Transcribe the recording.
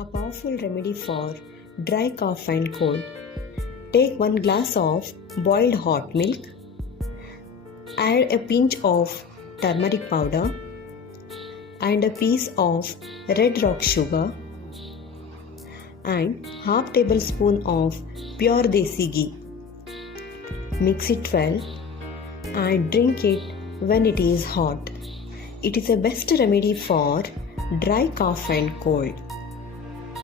A powerful remedy for dry cough and cold. Take 1 glass of boiled hot milk. Add a pinch of turmeric powder and a piece of red rock sugar and half tablespoon of pure desi ghee. Mix it well and drink it when it is hot. It is a best remedy for dry cough and cold.